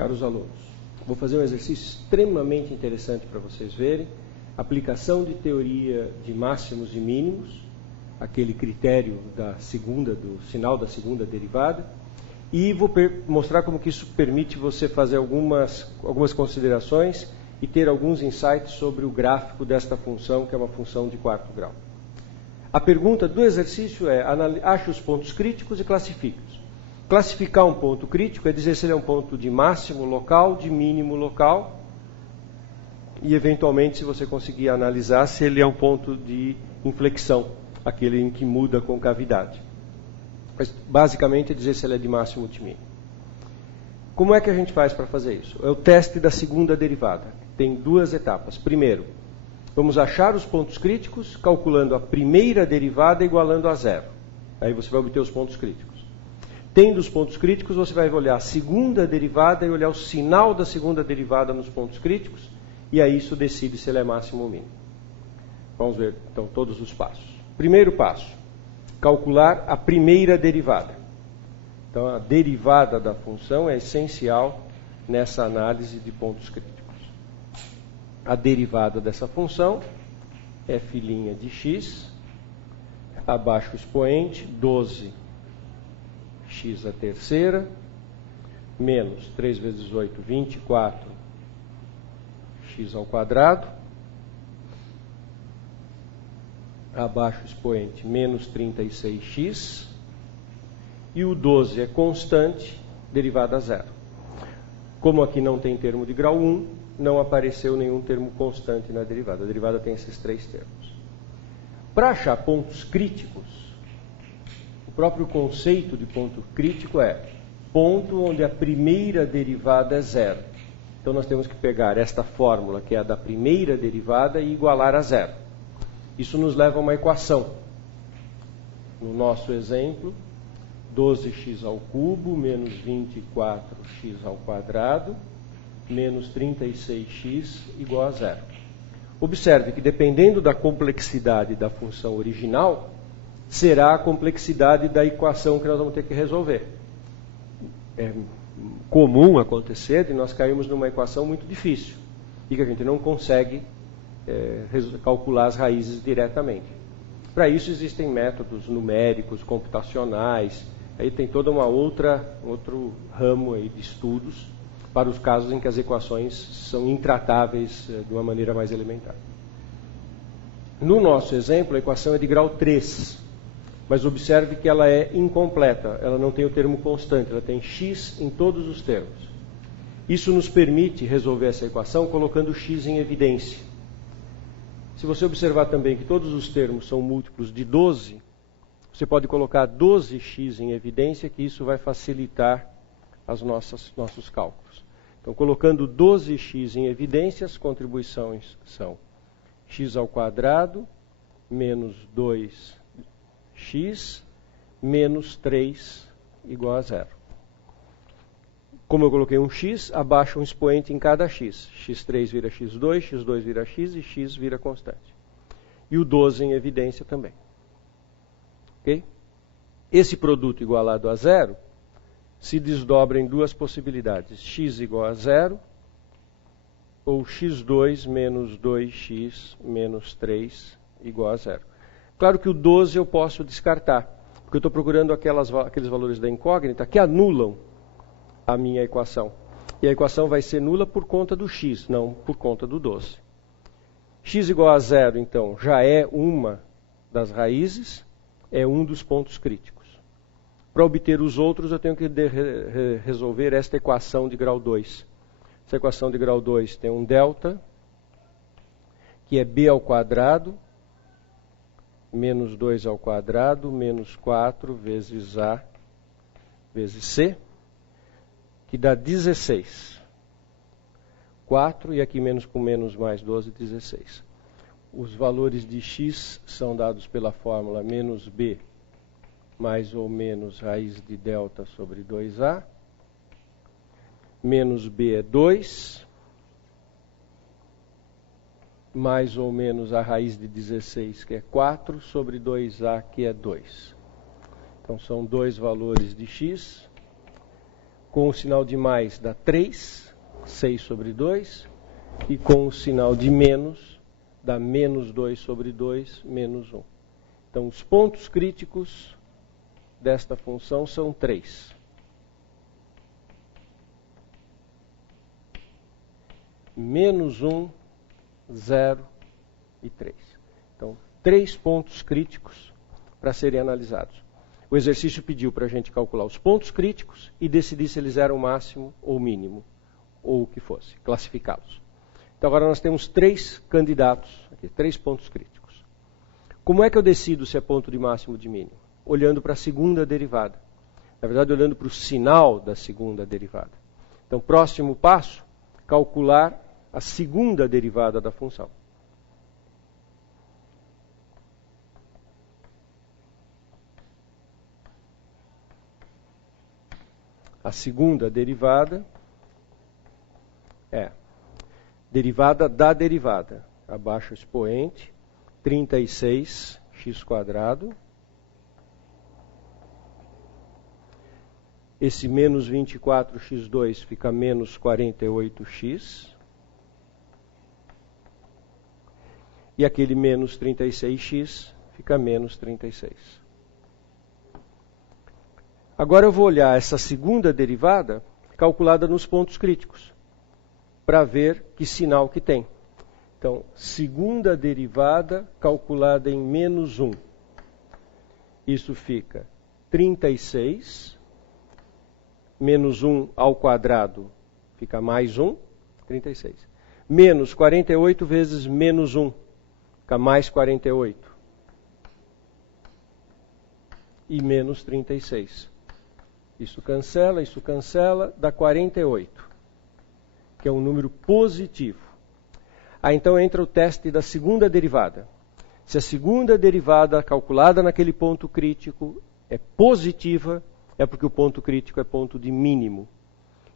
Caros alunos, vou fazer um exercício extremamente interessante para vocês verem. Aplicação de teoria de máximos e mínimos, aquele critério do sinal da segunda derivada. E vou mostrar como que isso permite você fazer algumas considerações e ter alguns insights sobre o gráfico desta função, que é uma função de quarto grau. A pergunta do exercício é: ache os pontos críticos e classifique-os. Classificar um ponto crítico é dizer se ele é um ponto de máximo local, de mínimo local, e eventualmente, se você conseguir analisar, se ele é um ponto de inflexão, aquele em que muda a concavidade. Mas basicamente é dizer se ele é de máximo ou de mínimo. Como é que a gente faz para fazer isso? É o teste da segunda derivada. Tem duas etapas. Primeiro, vamos achar os pontos críticos calculando a primeira derivada igualando a zero. Aí você vai obter os pontos críticos. Tendo os pontos críticos, você vai olhar a segunda derivada e olhar o sinal da segunda derivada nos pontos críticos, e aí isso decide se ele é máximo ou mínimo. Vamos ver, então, todos os passos. Primeiro passo, calcular a primeira derivada. Então, a derivada da função é essencial nessa análise de pontos críticos. A derivada dessa função é φ' de x, abaixo o expoente, 12x à terceira, menos 3 vezes 8, 24x ao quadrado, abaixo o expoente, menos 36x, e o 12 é constante, derivada a zero. Como aqui não tem termo de grau 1, não apareceu nenhum termo constante na derivada. A derivada tem esses três termos. Para achar pontos críticos, o próprio conceito de ponto crítico é ponto onde a primeira derivada é zero. Então nós temos que pegar esta fórmula, que é a da primeira derivada, e igualar a zero. Isso nos leva a uma equação. No nosso exemplo, 12x ao cubo menos 24x ao quadrado menos 36x igual a zero. Observe que, dependendo da complexidade da função original, será a complexidade da equação que nós vamos ter que resolver. É comum acontecer de nós cairmos numa equação muito difícil e que a gente não consegue calcular as raízes diretamente. Para isso existem métodos numéricos, computacionais, aí tem toda uma outro ramo aí de estudos para os casos em que as equações são intratáveis de uma maneira mais elementar. No nosso exemplo, a equação é de grau 3, mas observe que ela é incompleta, ela não tem o termo constante, ela tem x em todos os termos. Isso nos permite resolver essa equação colocando x em evidência. Se você observar também que todos os termos são múltiplos de 12, você pode colocar 12x em evidência, que isso vai facilitar os nossos cálculos. Então, colocando 12x em evidência, as contribuições são x ao quadrado menos 2x menos 3 igual a zero. Como eu coloquei um x, abaixo um expoente em cada x. x3 vira x2, x2 vira x e x vira constante. E o 12 em evidência também. Ok? Esse produto igualado a zero se desdobra em duas possibilidades. X igual a zero ou x2 menos 2x menos 3 igual a zero. Claro que o 12 eu posso descartar, porque eu estou procurando aqueles valores da incógnita que anulam a minha equação. E a equação vai ser nula por conta do x, não por conta do 12. X igual a zero, então, já é uma das raízes, é um dos pontos críticos. Para obter os outros, eu tenho que resolver esta equação de grau 2. Essa equação de grau 2 tem um delta, que é b ao quadrado, menos 2 ao quadrado, menos 4 vezes a vezes c, que dá 16. 4, e aqui menos com menos mais 12, 16. Os valores de x são dados pela fórmula menos b mais ou menos raiz de delta sobre 2a. Menos b é 2, mais ou menos a raiz de 16, que é 4, sobre 2a, que é 2. Então, são dois valores de x. Com o sinal de mais dá 3, 6 sobre 2. E com o sinal de menos dá menos 2 sobre 2, menos 1. Então, os pontos críticos desta função são 3. Menos 1, 0 e 3. Então, 3 pontos críticos para serem analisados. O exercício pediu para a gente calcular os pontos críticos e decidir se eles eram máximo ou mínimo, ou o que fosse, classificá-los. Então, agora nós temos 3 candidatos, aqui, 3 pontos críticos. Como é que eu decido se é ponto de máximo ou de mínimo? Olhando para a segunda derivada. Na verdade, olhando para o sinal da segunda derivada. Então, próximo passo, calcular a segunda derivada da função. A segunda derivada é derivada da derivada. Abaixo o expoente, 36x². Esse menos 24x2 fica menos 48x. E aquele menos 36x fica menos 36. Agora eu vou olhar essa segunda derivada calculada nos pontos críticos, para ver que sinal que tem. Então, segunda derivada calculada em menos 1. Isso fica 36, menos 1 ao quadrado fica mais 1, 36. Menos 48 vezes menos 1, fica mais 48. E menos 36. Isso cancela, dá 48, que é um número positivo. Aí então entra o teste da segunda derivada. Se a segunda derivada calculada naquele ponto crítico é positiva, é porque o ponto crítico é ponto de mínimo.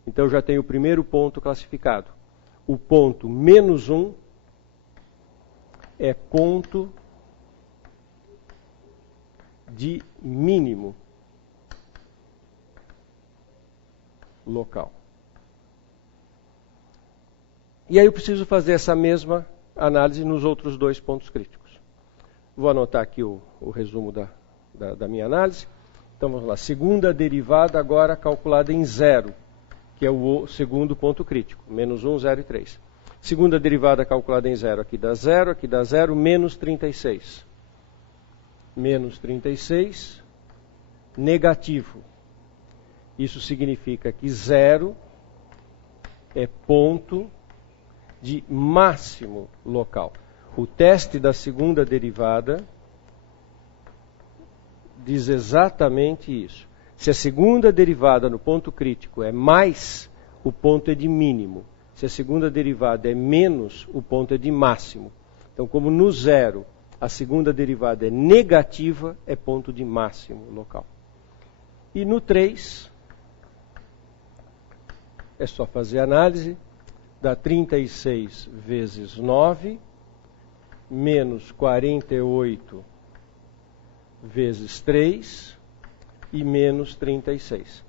Então eu já tenho o primeiro ponto classificado. O ponto menos 1 é ponto de mínimo local. E aí eu preciso fazer essa mesma análise nos outros 2 pontos críticos. Vou anotar aqui o resumo da minha análise. Então vamos lá. Segunda derivada agora calculada em 0, que é o segundo ponto crítico. Menos 1, 0 e 3. Segunda derivada calculada em 0. Aqui dá 0, menos 36. Menos 36, negativo. Isso significa que 0 é ponto de máximo local. O teste da segunda derivada diz exatamente isso. Se a segunda derivada no ponto crítico é mais, o ponto é de mínimo. Se a segunda derivada é menos, o ponto é de máximo. Então, como no 0 a segunda derivada é negativa, é ponto de máximo local. E no 3, é só fazer a análise, dá 36 vezes 9, menos 48 vezes 3 e menos 36.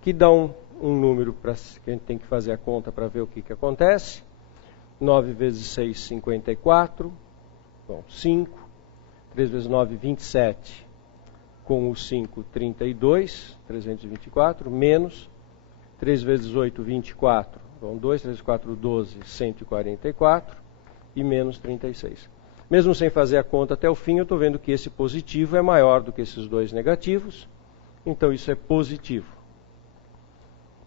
Que dá um número que a gente tem que fazer a conta para ver o que acontece. 9 vezes 6, 54. Bom, 5. 3 vezes 9, 27. Com o 5, 32. 324. Menos 3 vezes 8, 24. Bom, 2, 3 vezes 4, 12. 144. E menos 36. Mesmo sem fazer a conta até o fim, eu estou vendo que esse positivo é maior do que esses 2 negativos. Então isso é positivo.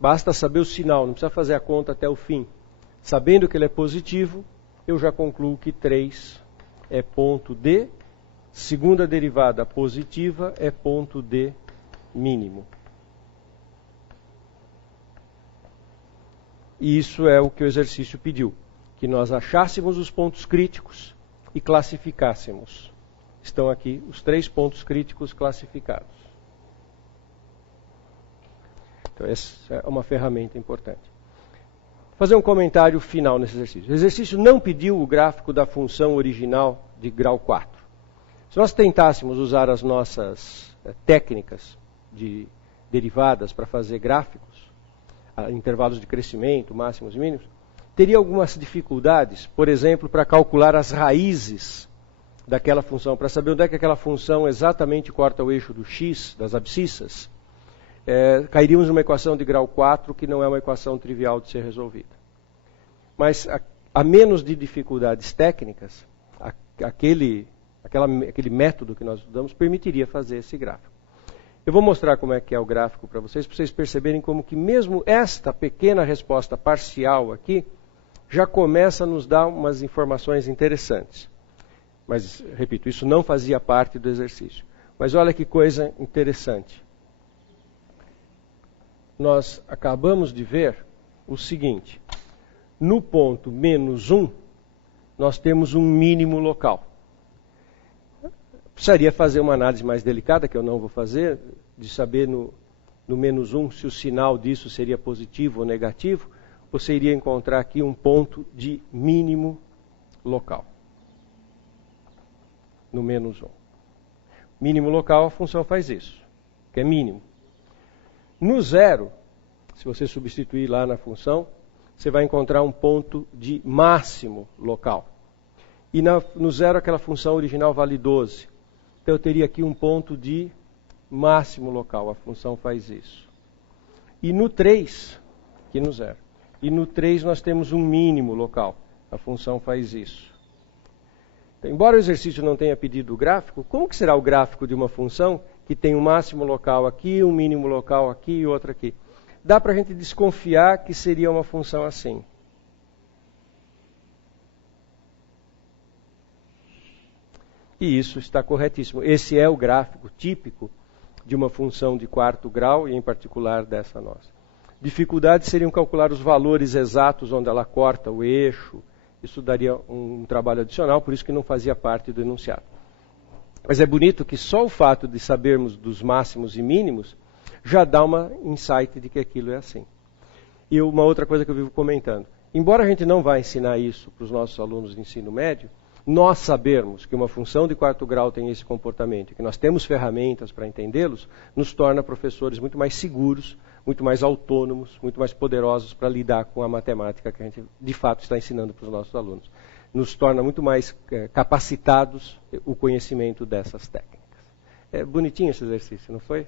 Basta saber o sinal, não precisa fazer a conta até o fim. Sabendo que ele é positivo, eu já concluo que 3 é ponto de segunda derivada positiva, é ponto de mínimo. E isso é o que o exercício pediu, que nós achássemos os pontos críticos e classificássemos. Estão aqui os 3 pontos críticos classificados. Então, essa é uma ferramenta importante. Vou fazer um comentário final nesse exercício. O exercício não pediu o gráfico da função original de grau 4. Se nós tentássemos usar as nossas técnicas de derivadas para fazer gráficos, intervalos de crescimento, máximos e mínimos, teria algumas dificuldades, por exemplo, para calcular as raízes daquela função, para saber onde é que aquela função exatamente corta o eixo do x, das abscissas. Cairíamos numa equação de grau 4, que não é uma equação trivial de ser resolvida. Mas, a menos de dificuldades técnicas, aquele método que nós estudamos permitiria fazer esse gráfico. Eu vou mostrar como é que é o gráfico para vocês perceberem como que mesmo esta pequena resposta parcial aqui já começa a nos dar umas informações interessantes. Mas, repito, isso não fazia parte do exercício. Mas olha que coisa interessante. Nós acabamos de ver o seguinte. No ponto menos 1, nós temos um mínimo local. Precisaria fazer uma análise mais delicada, que eu não vou fazer, de saber no menos 1 se o sinal disso seria positivo ou negativo. Você iria encontrar aqui um ponto de mínimo local. No menos 1. Mínimo local, a função faz isso, que é mínimo. No 0, se você substituir lá na função, você vai encontrar um ponto de máximo local. E no 0, aquela função original vale 12. Então eu teria aqui um ponto de máximo local, a função faz isso. E no 3, aqui no 0. E no 3 nós temos um mínimo local, a função faz isso. Então, embora o exercício não tenha pedido o gráfico, como que será o gráfico de uma função que tem um máximo local aqui, um mínimo local aqui e outro aqui? Dá para a gente desconfiar que seria uma função assim. E isso está corretíssimo. Esse é o gráfico típico de uma função de quarto grau, e em particular dessa nossa. Dificuldades seriam calcular os valores exatos onde ela corta o eixo. Isso daria um trabalho adicional, por isso que não fazia parte do enunciado. Mas é bonito que só o fato de sabermos dos máximos e mínimos já dá uma insight de que aquilo é assim. E uma outra coisa que eu vivo comentando. Embora a gente não vá ensinar isso para os nossos alunos de ensino médio, nós sabermos que uma função de quarto grau tem esse comportamento, que nós temos ferramentas para entendê-los, nos torna professores muito mais seguros, muito mais autônomos, muito mais poderosos para lidar com a matemática que a gente de fato está ensinando para os nossos alunos. Nos torna muito mais capacitados o conhecimento dessas técnicas. É bonitinho esse exercício, não foi?